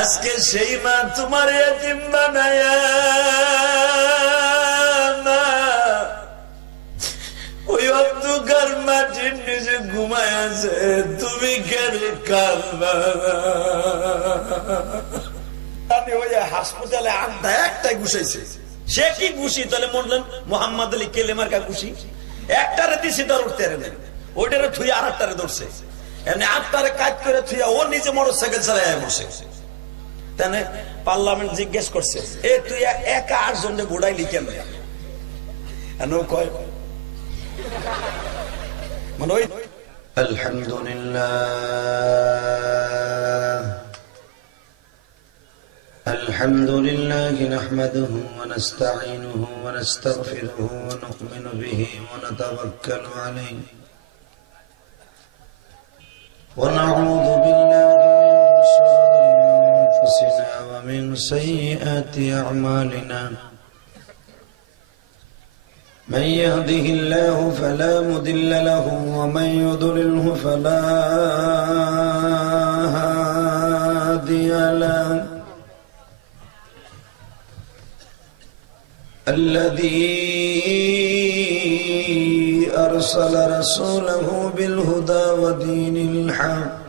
আজকে সেই মা তোমার এতিম বানায়া ওই অন্ধকার মাটির নিচে ঘুমায় আছে, তুমি কেন কাঁদবা। আপনি ওই হাসপাতালে আড্ডা একটাই ঘুষাইছে। সে কি ঘুষি? তাহলে মরলেন মোহাম্মদ আলী কেলেমার কা ঘুষি? একটারে দিছি তার উঠতে নাই ওইটারে থুই আর একটারে ধরছে। এমনি আটটারে কাজ করে থুইয়া ও নিজে মোটর সাইকেল চালায় বসে তাহলে পার্লামেন্ট জিজ্ঞেস করছে এ তুই একা আট জনে ঘোড়াইলি কেন এন কয় মানে ওই الحمد لله الحمد لله نحمده ونستعينه ونستغفره ونؤمن به ونتوكل عليه ونعوذ بالله ومن سيئات أعمالنا. من يهده الله فلا مضل له ومن يضلله فلا هادي له. الذي أرسل رسوله بالهدى ودين الحق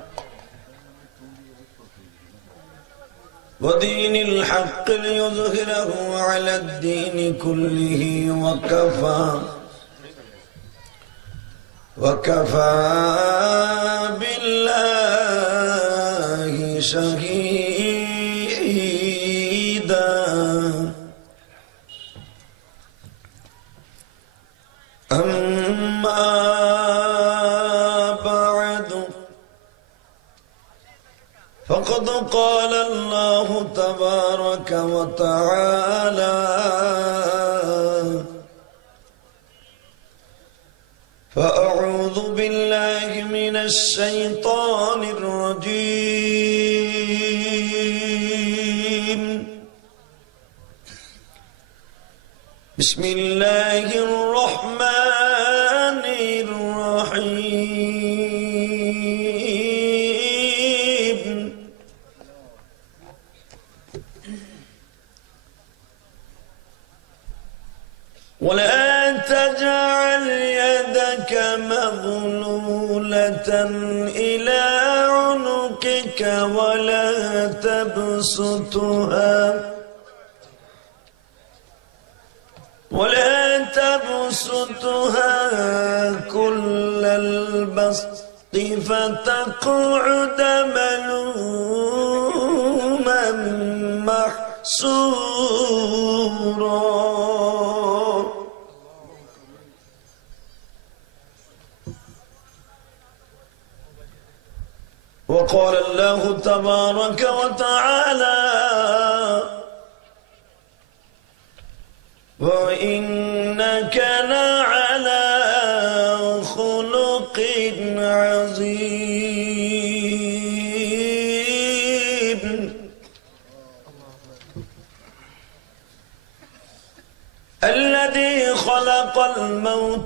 ودين الحق ليظهره على الدين كله وكفى. وكفى بالله شهيدا. قال الله تبارك وتعالى فأعوذ بالله من الشيطان الرجيم. بسم الله الرحمن إلى عنقك ولا تبسطها ولا تبسطها كل البسط فتقعد ملوما وقال الله تبارك وتعالى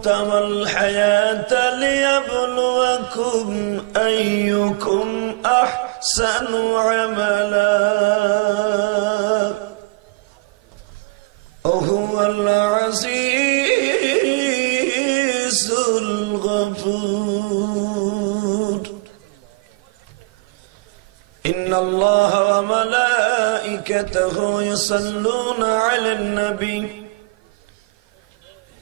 الموت والحياة ليبلوكم أيكم أحسن عملاً. وهو العزيز الغفور. إن الله وملائكته يصلون على النبي.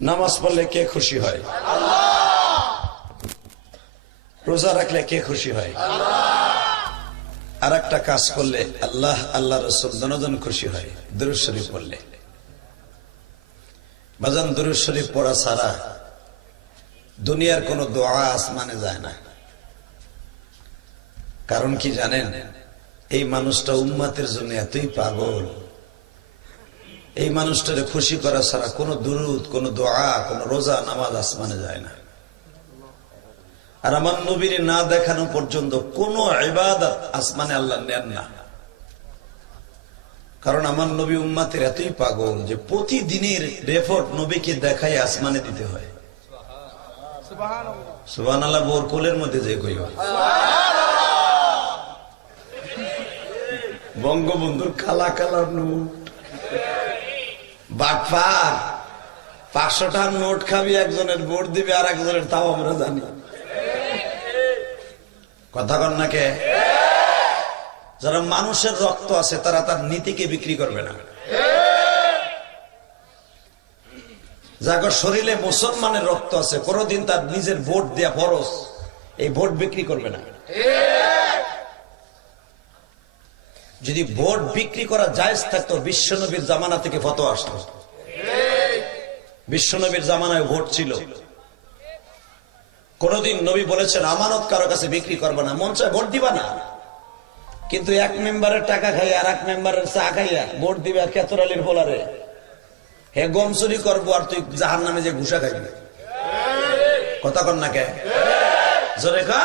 নামাজ পড়লে কে খুশি হয়? রোজা রাখলে কে খুশি হয়? আর একটা কাজ করলে আল্লাহ আল্লাহ রসুল দনজন খুশি হয়, দুরুদ শরীফ পড়লে। বাজান, দুরুদ শরীফ পড়া ছাড়া দুনিয়ার কোন দোয়া আসমানে যায় না। কারণ কি জানেন? এই মানুষটা উম্মাতের জন্য এতই পাগল। এই মানুষটারে খুশি করা ছাড়া কোনো দুরুদ কোনো দোয়া কোনো রোজা নামাজ আসমানে যায় না। আর আমার নবীর না দেখানো পর্যন্ত কোন ইবাদত আসমানে আল্লাহ নেন না। কারণ আমার নবী উম্মাতের এতই পাগল যে প্রতিদিনের রেফর্ট নবীকে দেখাই আসমানে দিতে হয়। সুবান আল্লাহ বোর কোলের মধ্যে যে কইবা বঙ্গবন্ধুর কালা কালার নোট। বাটপার পাঁচশো টাকার নোট খাবি, একজনের ভোট দিবে আর একজনের, তাও আমরা জানি। কথা কন না যারা মানুষের রক্ত আছে, তারা তার নীতিকে বিক্রি করবে না। যাগর শরীরে মুসলমানের রক্ত আছে, কোনদিন তার নিজের ভোট দেয়া ফরস এই ভোট বিক্রি করবে না। যদি ভোট বিক্রি করা জায়জ থাকতো, বিশ্বনবীর জামানা থেকে ফটো আসতো। বিশ্বনবীর জামানায় ভোট ছিল। কোনদিন নবী বলেছেন, আমানত কারও কাছে বিক্রি করবে না, মন চায় ভোট দিবা না। কিন্তু এক মেম্বারের টাকা খাইয়া আর এক মেম্বারের চা খাইয়া ভোট দিবে কেতর আলীর বলারে। হে, গম চুরি করব আর তুই জাহার নামে যে ঘুষা খাইবি। কথা কন না কে? জোরে খা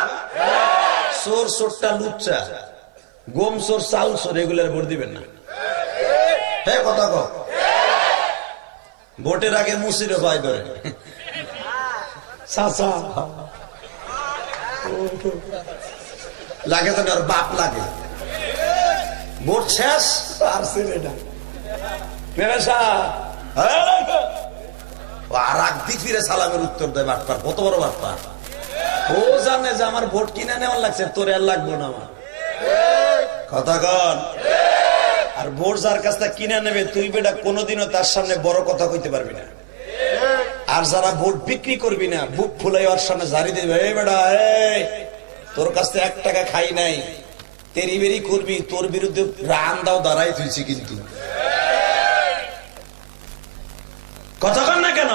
চোর চোরটা লুচ্চা। গম চোর চাল চোর এগুলোর ভোট দিবেন না। হে কথা কো ভোটের আগে মুসিরে ভাই করে। লাগে তো ওর বাপ লাগে। ভোট শেষ, আর পেরেশা আর একদিক ফিরে সালামের উত্তর দেয় বাটপার, কত বড় বাটপার। ও জানে যে আমার ভোট কিনে নেওয়ার লাগছে, তোর আর লাগবো না আমার। কথা আর ভোট যার কাছ থেকে কিনে নেবে, তুই বেটা কোনোদিনও তার সামনে বড় কথা কইতে পারবি না। আর যারা ভোট বিক্রি করবি না বুক ফুলাই ওর সামনে জারি দেবে। এই বেটা তোর কাছ থেকে এক টাকা খাই নাই। তেরি বেরি করবি, তোর বিরুদ্ধে রান দাও, দাঁড়াই তুইছি কিন্তু। কথা কন না কেন?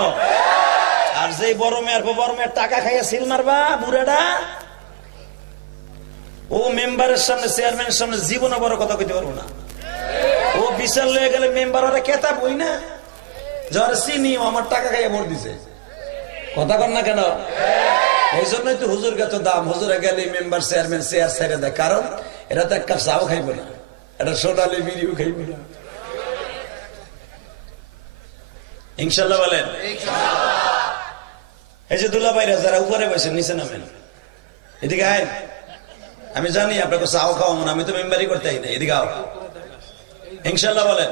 আর যে বড় মেয়ের বড় মেয়ের টাকা খাইয়া সিল মারবা, বুড়াটা? ও মেম্বারের সামনে চেয়ারম্যানের সামনে জীবনে বড় কথা কইতে পারব না। ও বিশাল লয়ে গেলে মেম্বার ওরা কেতা বই না? যার চিনি আমার টাকা খাইয়া ভোট দিছে। কথা কন না কেন? এই জন্যই তো হুজুর তো দাম। হুজুরে গেলে মেম্বার চেয়ারম্যান চেয়ার ছেড়ে দেয়। কারণ এরা তো এক কাপ চাও খাইব না। এটা সোনালি বিড়িও খাইব না। ইনশাল্লাহ বলেন। এই যে দুলা ভাইরা যারা উপরে বসে, নিচে নামেন। এদিকে আয় আমি জানি আপনাকে চাও খাওয়া মনে আমি তো মেম্বারি করতে না এদিকে আও। ইনশাল্লাহ বলেন,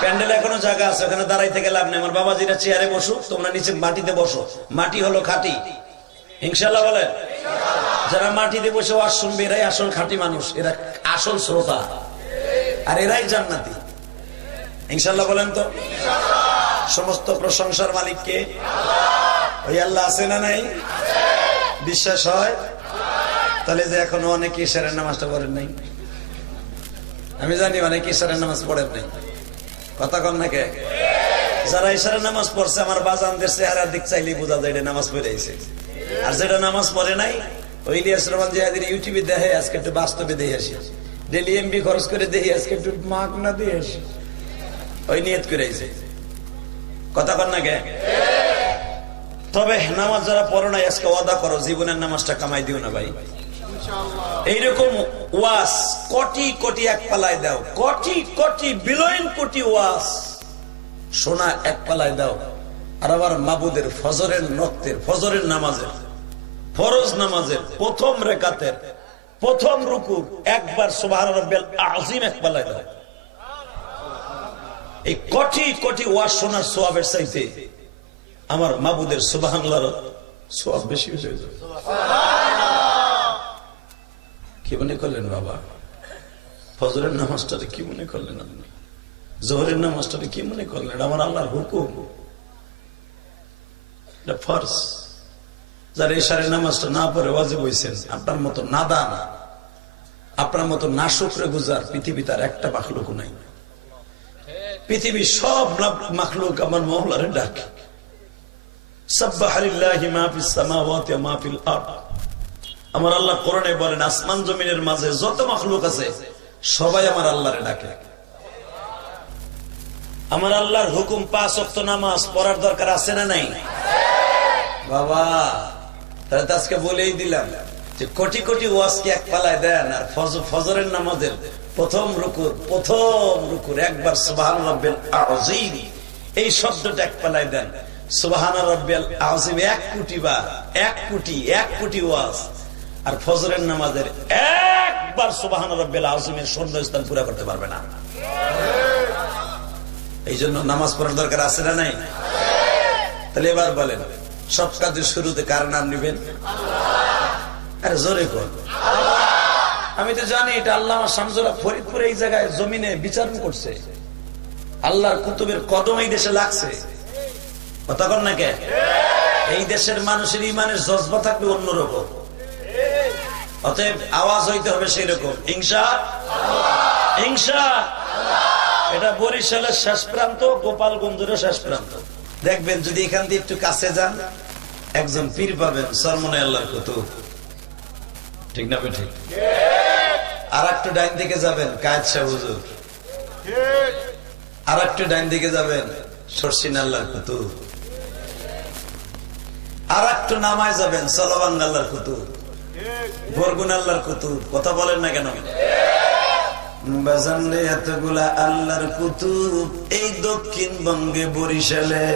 প্যান্ডেল এখনও জায়গা আছে, ওখানে দাঁড়াই থেকে লাভ নেই আমার বাবাজিরা চেয়ারে বসু, তোমরা নিচে মাটিতে বসো। মাটি হলো খাটি। ইনশাল্লাহ বলেন, যারা মাটিতে বসে ওয়াজ শুনবে, এরাই আসল খাঁটি মানুষ, এরা আসল শ্রোতা। আর এরাই জান্নাতি। ইনশাল্লাহ বলেন তো, সমস্ত প্রশংসার মালিককে, ওই আল্লাহ আছে না নাই? বিশ্বাস হয়? তাহলে যে এখনও অনেক ইশারের নামাজটা পড়েন নাই। আমি জানি অনেক ইশারের নামাজ পড়েন নাই। কথা কন নাকি? যারা ইশারের নামাজ পড়ছে, আমার বাজানদের চেহারার দিক চাইলে বোঝা যায় নামাজ পড়ে আইছে। আর যেটা নামাজ পড়ে নাই, ওই ইলিয়াস রহমান জিহাদির ইউটিউবে দেখে, আজকে একটু বাস্তবে দেখে আসি। ডেলি এমবি খরচ করে দেখি, আজকে একটু মাক না দিয়ে আসি। ওই নিয়ত করে আইছে। কথা কন না কে তবে নামাজ যারা পড়ো নাই, আজকে ওয়াদা করো, জীবনের নামাজটা কামাই দিও না ভাই। এইরকম ওয়াস কোটি কোটি এক পালায় দাও। কোটি কোটি বিলয়ন কোটি ওয়াস। সোনা এক পালায় দাও। আর আবার মাবুদের ফজরের নক্তের ফজরের নামাজের ফরজ নামাজের প্রথম রেখাতের প্রথম রুকুর একবার সুবাহ আজিম এক পালায় দাও। এই কোটি কোটি ওয়াজ শোনার সোয়াবের চাইতে আমার মাবুদের সুবাহান্লার সোয়াব বেশি হয়ে যাবে। কি মনে করলেন বাবা? ফজরের নামাজটারে কি মনে করলেন আপনি? জোহরের নামাজটারে কি মনে করলেন? আমার আল্লাহর হুকুম। ফরজ। যারা এশারের নামাজটা না পড়ে ওয়াজে বইছেন আপনার মতো নাদান, আপনার মতো না গুজার পৃথিবী তার একটা বাখলুকু নাই। পৃথিবীর সব মাখলুক আমার মহলারে ডাকে। সাব্বাহ মা ফিস সামাওয়াতি ওয়া আমার আল্লাহ কোরআনে বলেন, আসমান জমিনের মাঝে যত মখলুক আছে, সবাই আমার আল্লাহরে ডাকে। আমার আল্লাহর হুকুম পাঁচ অক্ত নামাজ পড়ার দরকার আছে না নাই? বাবা, তাহলে তো আজকে বলেই দিলাম যে কোটি কোটি ওয়াজকে এক পালায় দেন, আর ফজরের নামাজের প্রথম রুকুর প্রথম রুকুর একবার সুবাহান রব্বেল আজিম এই শব্দটা এক পালায় দেন। সুবাহান রব্বেল আজিম এক কোটি বার, এক কোটি এক কোটি ওয়াজ। আর ফজরের নামাজের একবার সুবাহান রব্বেল আজিমের শূন্যস্থান পুরা করতে পারবে না। এই জন্য নামাজ পড়ার দরকার আছে না নাই? তাহলে এবার বলেন, সব কাজের শুরুতে কার নাম নিবেন? আরে জোরে কর আমি তো জানি এটা আল্লাহ শামসুল্লাহ ফরিদপুর এই জায়গায় জমিনে বিচারণ করছে। আল্লাহর কুতুবের কদম এই দেশে লাগছে। কথা কর না কে? এই দেশের মানুষের ইমানের জজবা থাকবে অন্যরকম। অতএব আওয়াজ হইতে হবে সেই রকম হিংসা? হিংসা? এটা বরিশালের শেষ প্রান্ত গোপালগঞ্জের শেষ প্রান্ত। দেখবেন যদি এখান দিয়ে একটু কাছে যান, একজন পীর পাবেন, সরমনে আল্লাহর কুতুব। ঠিক না ঠিক আর একটু ডাইন দিকে যাবেন শাহ হুজুর। আর একটু ডাইন দিকে যাবেন, সরসিন আল্লাহর কুতুব। আর একটু নামায় যাবেন সলবান আল্লাহর কুতুব। কুতুব, কথা বলেন না কেন? বাজানরে এতগুলা আল্লাহর কুতুব, এই দক্ষিণবঙ্গে বরিশালে।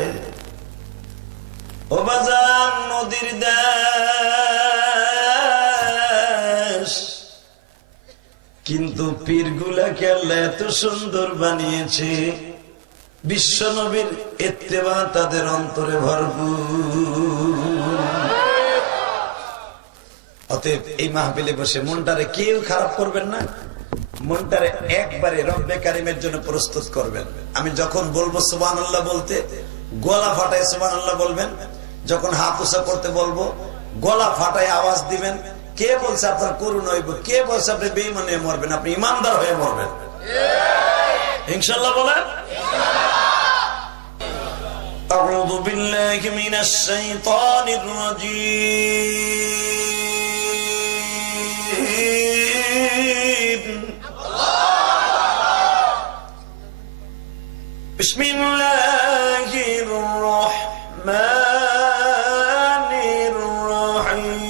ও বাজান, নদীর দেশ। কিন্তু পীরগুলাকে আল্লাহ এত সুন্দর বানিয়েছে বিশ্ব নবীর এত্তেবা তাদের অন্তরে ভরপুর। অতএব এই মাহবিলে বসে মনটারে কেউ খারাপ করবেন না মনটারে একবারে রব্বে কারিমের জন্য প্রস্তুত করবেন আমি যখন বলবো সুবান আল্লাহ বলতে গলা ফাটায় সুবান আল্লাহ বলবেন যখন হাত উষা করতে বলবো গলা ফাটায় আওয়াজ দিবেন কে বলছে আপনার করুণ হইব কে বলছে আপনি বেইমান হয়ে মরবেন আপনি ইমানদার হয়ে মরবেন ইনশাল্লাহ বলেন أعوذ بالله من الشيطان الرجيم بسم الله الرحمن الرحيم.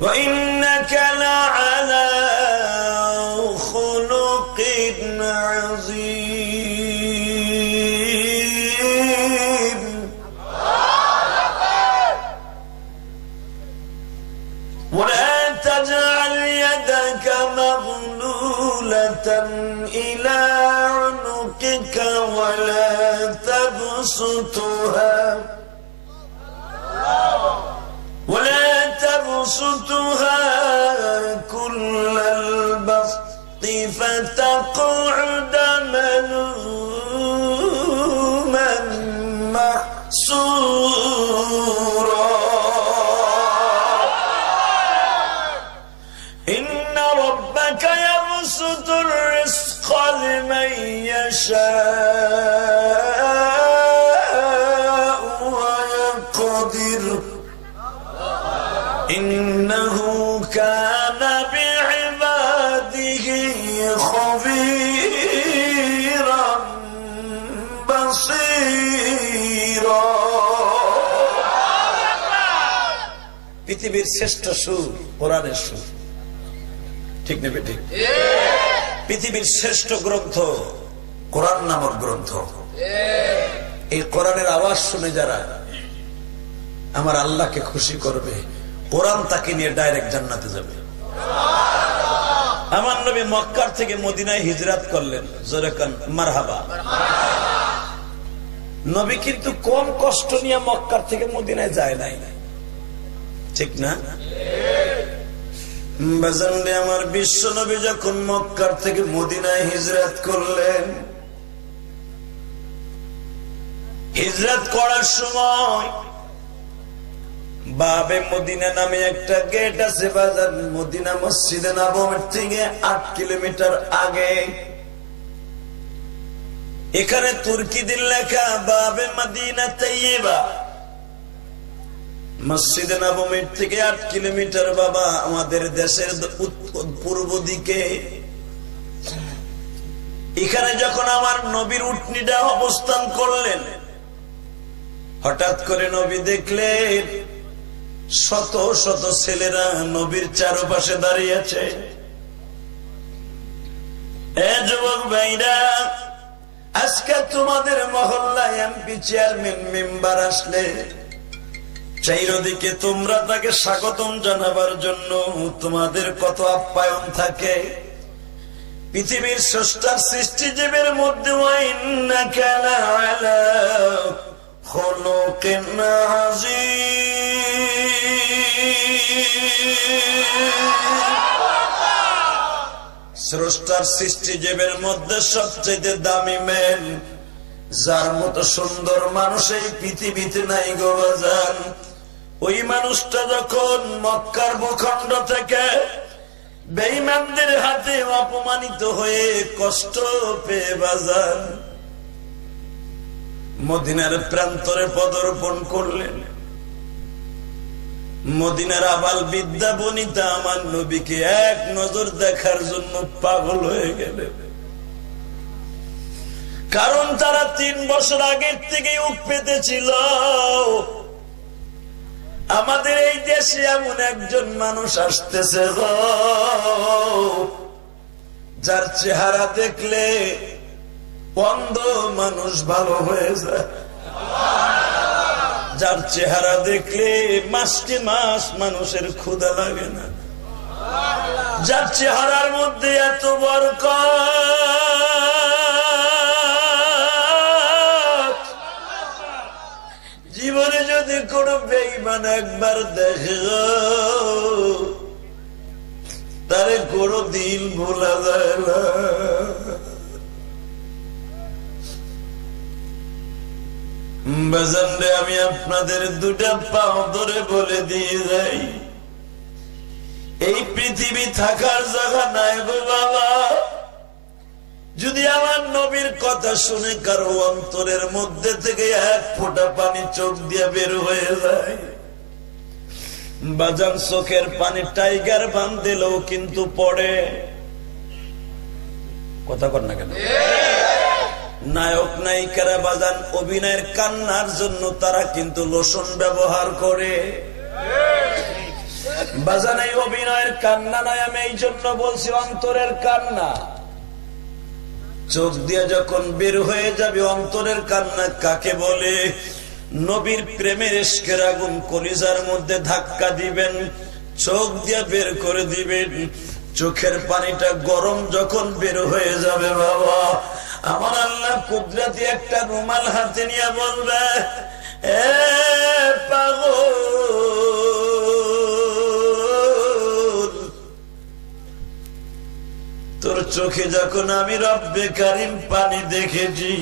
وإنك لعلى يبسط الرزق لمن يشاء ويقدر إنه كان بعباده خبيرا بصيرا পৃথিবীর শ্রেষ্ঠ সুর কোরআনের সুর ঠিক নেবে ঠিক পৃথিবীর শ্রেষ্ঠ গ্রন্থ, কোরআন নামক গ্রন্থ। এই কোরআনের আওয়াজ শুনে যারা আমার আল্লাহকে খুশি করবে, কোরআন তাকে নিয়ে ডাইরেক্ট জান্নাতে যাবে। আমার নবী মক্কার থেকে মদিনায় হিজরাত করলেন। জোরেকান মারহাবা। নবী কিন্তু কম কষ্ট নিয়ে মক্কার থেকে মদিনায় যায় নাই। ঠিক না? বাজানরে আমার বিশ্ব নবী যখন মক্কার থেকে মদিনায় হিজরাত করলেন, হিজরাত করার সময় বাবে মদিনা নামে একটা গেট আছে বাজার, মদিনা মসজিদে নবমের থেকে আট কিলোমিটার আগে। এখানে তুর্কি দিন লেখা, বাবে মাদিনা তাইয়েবা মসজিদে নবমীর থেকে আট কিলোমিটার বাবা, আমাদের দেশের পূর্ব দিকে। এখানে যখন আমার নবীর উটনিটা অবস্থান করলেন, হঠাৎ করে নবী দেখলেন, শত শত ছেলেরা নবীর চারপাশে দাঁড়িয়েছে এ যুবক ভাইরা, আজকে তোমাদের মহল্লায় এমপি চেয়ারম্যান মেম্বার আসলে। চাইরদিকে তোমরা তাকে স্বাগতম জানাবার জন্য তোমাদের কত আপ্যায়ন থাকে পৃথিবীর স্রষ্টার সৃষ্টিজীবের মধ্যে। স্রষ্টার সৃষ্টিজীবের মধ্যে সবচেয়ে দামি মেন যার মতো সুন্দর মানুষ এই পৃথিবীতে নাই গো বাজান। ওই মানুষটা যখন মক্কার ভূখণ্ড থেকে বেইমানদের হাতে অপমানিত হয়ে কষ্ট পেয়ে বাজান, মদিনার প্রান্তরে পদার্পণ করলেন। মদিনার আবাল বিদ্যা বনিতা আমার নবীকে এক নজর দেখার জন্য পাগল হয়ে গেলেন। কারণ তারা তিন বছর আগের থেকে উঠ পেতেছিল। আমাদের এই দেশে এমন একজন মানুষ আসতেছে যার চেহারা দেখলে অন্ধ মানুষ ভালো হয়ে যায়। যার চেহারা দেখলে মাসকে মাস মানুষের ক্ষুদা লাগে না। যার চেহারার মধ্যে এত বরকত জীবনে যদি কোনো বেইমান একবার দেখে তারে কোনো দিন ভোলা যায় না। আমি আপনাদের দুটা পাও ধরে বলে দিয়ে যাই। এই পৃথিবী থাকার জায়গা নাই গো বাবা। যদি আমার নবীর কথা শুনে কারও অন্তরের মধ্যে থেকে এক ফোঁটা পানি চোখ দিয়ে বের হয়ে যায়। বাজান চোখের পানি টাইগার বান কিন্তু পড়ে। কথা কর না কেন? নায়ক নায়িকারা বাজান অভিনয়ের কান্নার জন্য তারা কিন্তু লোশন ব্যবহার করে। বাজান এই অভিনয়ের কান্না নয়, আমি এই জন্য বলছি অন্তরের কান্না। চোখ দিয়ে যখন বের হয়ে যাবে অন্তরের কান্না কাকে বলে? নবীর প্রেমের এসকের আগুন কলিজার মধ্যে ধাক্কা দিবেন, চোখ দিয়ে বের করে দিবেন। চোখের পানিটা গরম যখন বের হয়ে যাবে, বাবা। আমার আল্লাহ কুদরাতি একটা রুমাল হাতে নিয়ে বলবে, এ পাগল তোর চোখে যখন আমি রব্বে কারিম পানি দেখেছি,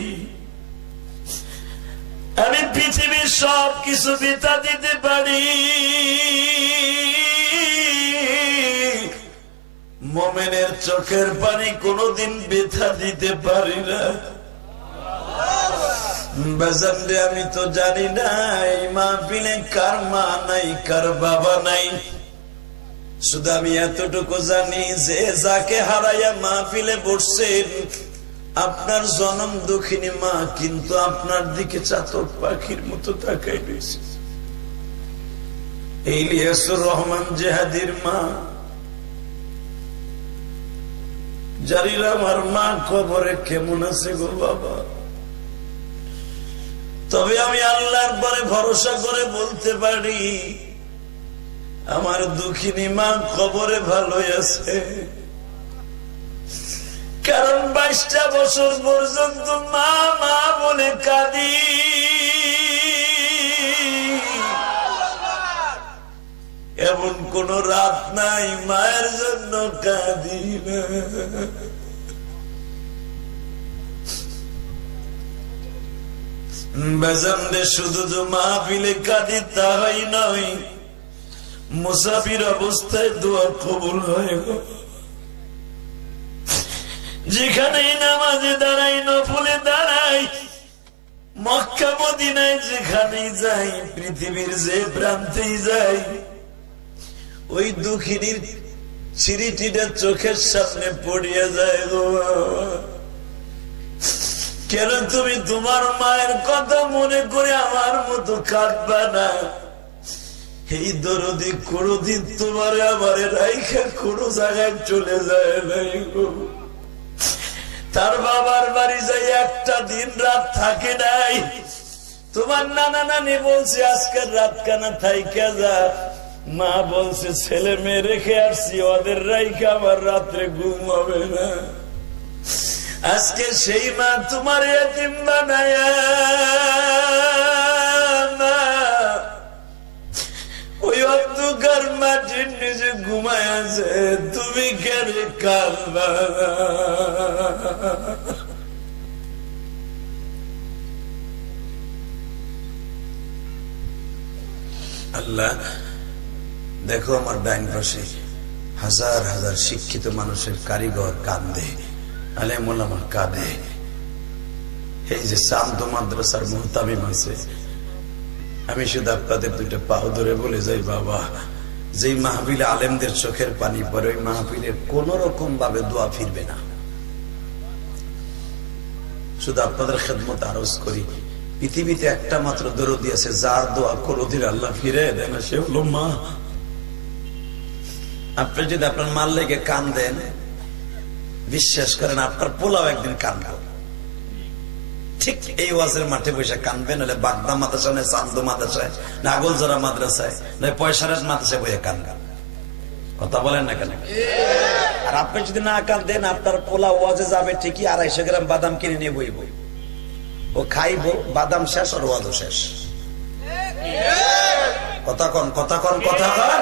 আমি পৃথিবীর সব কিছু বিতা দিতে পারি। মোমেনের চোখের পানি কোনোদিন বেথা দিতে পারি না। আমি তো জানি না, এই মাহফিলে কার মা নাই, কার বাবা নাই। শুধু আমি এতটুকু জানি যে যাকে হারাইয়া মাহফিলে বসছেন, আপনার জনম দুঃখিনী মা কিন্তু আপনার দিকে চাতক পাখির মতো তাকাই রয়েছে। এই লিয়াসুর রহমান জেহাদির মা জারির আমার মা, কবরে কেমন আছে গো বাবা? তবে আমি আল্লাহর পরে ভরসা করে বলতে পারি আমার দুঃখিনী মা কবরে ভালো আছে। কারণ বাইশটা বছর পর্যন্ত মা মা বলে কাঁদি। এমন কোন রাত নাই, মায়ের জন্য কাঁদি না। বেজানরে শুধু মা পিলে কাঁদি তাই নয় মুসাফির অবস্থায় দোয়া কবুল হয় গো। যেখানে নামাজে দাঁড়াই, নফলে দাঁড়াই যেখানেই যাই, পৃথিবীর যে প্রান্তেই যাই, ওই দুঃখিনীর চিরিটিটা চোখের সামনে পড়িয়া যায় গো। কেন তুমি তোমার মায়ের কথা মনে করে আমার মতো কাঁদবা না? এই দরদি কোনদিন তোমার আমার রাইখা কোন জায়গায় চলে যায় নাই গো। তার বাবার বাড়ি যাই একটা দিন রাত থাকে নাই। তোমার নানা নানি বলছে, আজকের রাত কানা থাইকা যা। মা বলছে, ছেলে মেয়ে রেখে আসছি, ওদের রাইখা আবার রাত্রে ঘুম হবে না। আজকে সেই মা তোমার এতিম বানায়া। ওই অন্ধকার মাটির ঘুমায় আছে। তুমি আল্লাহ, দেখো আমার ডাইন পাশে হাজার হাজার শিক্ষিত মানুষের কারিগর কান্দে আলেমা কাঁদে। এই যে চান্দ মাদ্রাসার মোহতামিম আছে আমি শুধু আপনাদের দুইটা পাও ধরে বলে যাই, বাবা। যেই মাহবিলে আলেমদের চোখের পানি পরে ওই মাহবিলের কোন রকম ভাবে দোয়া ফিরবে না। শুধু আপনাদের খেদমত আরজ করি। পৃথিবীতে একটা মাত্র দরদি আছে, যার দোয়া কোনদিন আল্লাহ ফিরে দেন সে হলো মা। আপনি যদি আপনার মাল লেগে কান দেন, বিশ্বাস করেন আপনার পোলাও একদিন কানবে ঠিক এই ওয়াজের মাঠে বসে কানবে নাহলে বাগদা মাদ্রাসা নয়, চান্দ মাদ্রাসায় না আগলজরা মাদ্রাসায় নয় পয়সারাজ মাদ্রাসায় বসে কানবে কথা বলেন না কেন? আর আপনি যদি না কান্দেন, আপনার পোলা ওয়াজে যাবে ঠিকই, আড়াইশো গ্রাম বাদাম কিনে নিয়ে বইব। ও খাইবো, বাদাম শেষ আর ওয়াজও শেষ। কথা কন কথা কন কথা কন।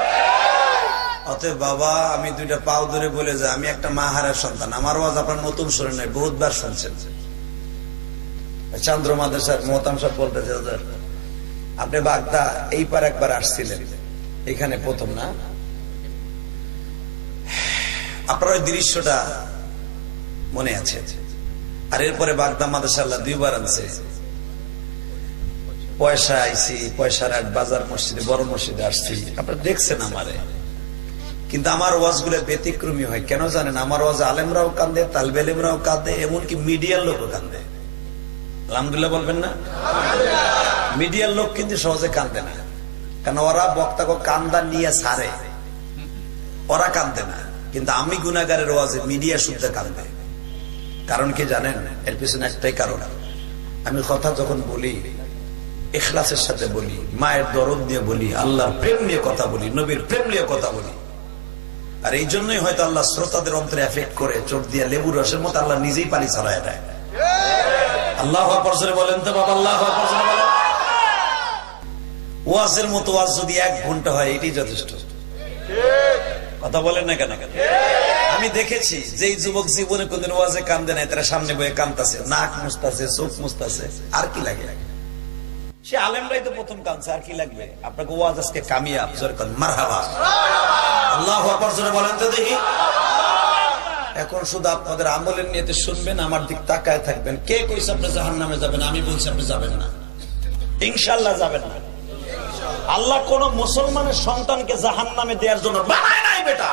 অতএব বাবা, আমি দুইটা পাও ধরে বলে যে আমি একটা মা হারার সন্তান। আমার ওয়াজ আপনার নতুন শুনে নাই বহুতবার শুনছেন। চন্দ্র মাদ্রাসার মোহতাম সাহেব বলতেছে আপনি বাগদা এই পার একবার আসছিলেন। এখানে প্রথম না? আপনার ওই দৃশ্যটা মনে আছে? আর এরপরে বাগদা মাদ্রাসা আল্লাহ দুইবার আনছে। পয়সা আইছি, পয়সার এক বাজার মসজিদে, বড় মসজিদে আসছি। আপনারা দেখছেন আমারে। কিন্তু আমার ওয়াজগুলো ব্যতিক্রমী হয়। কেন জানেন? আমার ওয়াজ আলেমরাও কান্দে তালবেলেমরাও কাঁদে, এমনকি মিডিয়ার লোকও কান্দে। আলহামদুলিল্লাহ বলবেন না। মিডিয়ার লোক কিন্তু সহজে কান্দে না। কারণ ওরা বক্তাকে কান্দা নিয়ে সারে ওরা কান্দে না। কিন্তু আমি গুনাগারের ওয়াজে মিডিয়া শুদ্ধ কান্দে কারণ কি জানেন? এর পিছনে একটাই কারণ। আমি কথা যখন বলি এখলাসের সাথে বলি, মায়ের দরদ নিয়ে বলি, আল্লাহর প্রেম নিয়ে কথা বলি, নবীর প্রেম নিয়ে কথা বলি। আর এই জন্যই হয়তো আল্লাহ শ্রোতাদের অন্তরে এফেক্ট করে, চোখ দিয়ে লেবু রসের মতো আল্লাহ নিজেই পানি ছড়ায় দেয়। আল্লাহ বলেন তো বাবা, আল্লাহ ওয়াজের মতো ওয়াজ যদি এক ঘণ্টা হয় এটি যথেষ্ট। কথা বলেন না কেন? আমি দেখেছি যে যুবক জীবনে কোনদিন ওয়াজে কান্দে নাই, তারা সামনে বয়ে কান্দতেছে নাক মুছতাছে, চোখ মুছতাছে, আর কি লাগে? সে আলেমরাই তো প্রথম কাঁদছে আর কি লাগবে? আপনাকে ওয়াজ আজকে জোরে কান, মারহাবা। বলেন তো দেখি। এখন শুধু আপনাদের আমলের নিয়ে শুনবেন, আমার দিক তাকায় থাকবেন। কে কইছে আপনি জাহান নামে যাবেন? আমি বলছি আপনি যাবেন না। ইনশাল্লাহ যাবেন না। আল্লাহ কোন মুসলমানের সন্তানকে জাহান নামে দেওয়ার জন্য বানায় নাই বেটা।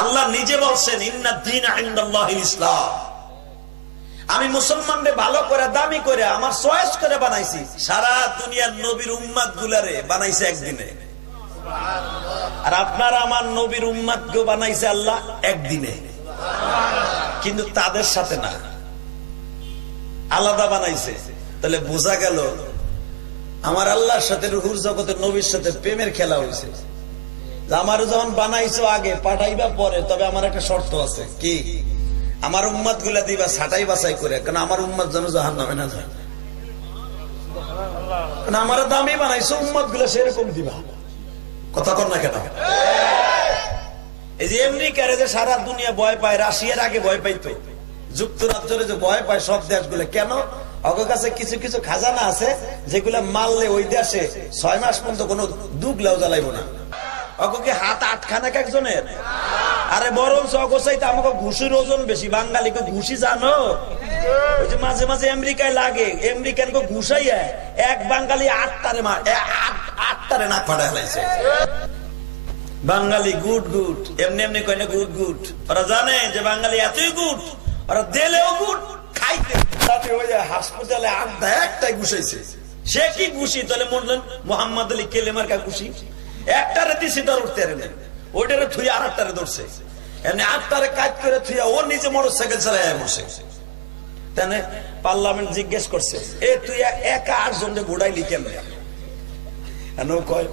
আল্লাহ নিজে বলছেন, ইন্না দিন ইসলাম। আমি মুসলমানদের ভালো করে, দামি করে, আমার চয়েস করে বানাইছি। সারা দুনিয়ার নবীর উম্মাদ গুলারে বানাইছে একদিনে। আর আপনারা আমার নবীর উম্মাদ কেউ বানাইছে আল্লাহ একদিনে। কিন্তু তাদের সাথে না। আলাদা বানাইছে। তাহলে বোঝা গেল, আমার আল্লাহর সাথে, রুহুর জগতের নবীর সাথে প্রেমের খেলা হয়েছে আমার যখন বানাইছো আগে, পাঠাইবা পরে, তবে আমার একটা শর্ত আছে। কি? আমার উম্মাদগুলা দিবা, ছাটাই বাছাই করে। কারণ আমার উম্মাদ যেন জাহান নামে না যায়? আমার দামি বানাইছো উম্মাদগুলা সেরকম দিবা? কথা কর না কেন? এই যে আমেরিকারে যে সারা দুনিয়া ভয় পায়, রাশিয়ার আগে ভয় পাইতো। যুক্তরাজ্যের যে ভয় পায় সব দেশগুলো। কেন? অগর কাছে কিছু কিছু খাজানা আছে, যেগুলা মারলে ওই দেশে ছয় মাস পর্যন্ত কোনো দুগলাও জ্বালাইব না। অগকে হাত আটখানা একজনের? আরে বরং অগোসাইতে আমাকে ঘুষির ওজন বেশি বাঙালিকে ঘুষি জানো? মাঝে মাঝে আমেরিকায় লাগে আমেরিকান কো ঘুষাইয়া এক বাঙালি আটটারে মার আটটারে ফাটায় লাইছে বাঙালি গুড গুড এমনি এমনি কয় না গুড গুড ওরা জানে যে বাঙালি এতই গুড ওরা দেলেও গুড খাইতে। তাতে ওই যে হাসপাতালে আড্ডা একটাই ঘুষাইছে। সে কি ঘুষি? তাহলে মরলেন মোহাম্মদ আলী কেলেমার কা ঘুষি? একটারে দিছি, তার উঠতে ওইটারে থুই আর একটারে ধরছে। এমনি আটটারে কাজ করে থুইয়া ও নিজে মোটর সাইকেল চালায় বসে। তাহলে পার্লামেন্ট জিজ্ঞেস করছে, এ, তুই একা আট জনকে ঘোড়াইলি কেমন কয়